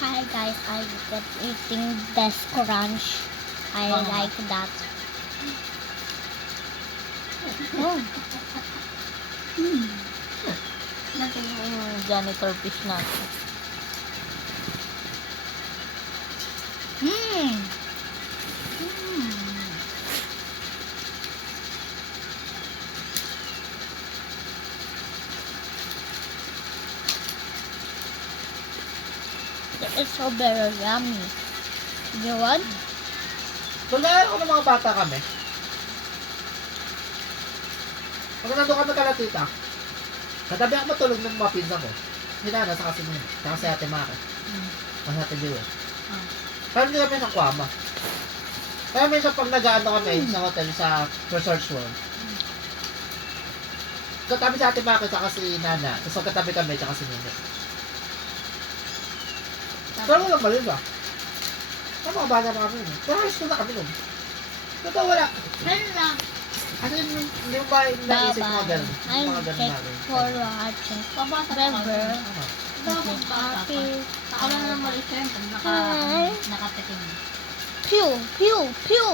Hi guys, I got eating this crunch. I like that. Oh. Natin yung janitor fish natin. Mmm. It's so very yummy. You want? Tulayan ko ng mga bata kami. Pag nandun kami kala tita, katabi ako matulog ng mga pinsan ko. Hinana sa kasi nila. Saka si ate Maki. Kasi ate Jewel. Pero hindi kami sa Kwama. Kaya minsan pag nag-ano kami sa hotel sa Resorts World. Katabi si ate Maki saka si Nana. Tapos katabi kami saka si Nene. Pero walang mali ba? Ang mga bata na kami. Pero high school na kami nun. Totoo wala. Meron lang. Kasi hindi mo ba naisip mga ganun? I Mga ganun thank namin. for watching. Remember, happy. Ako lang naman i-send. Hi. Nakatikim. Pew, pew, pew.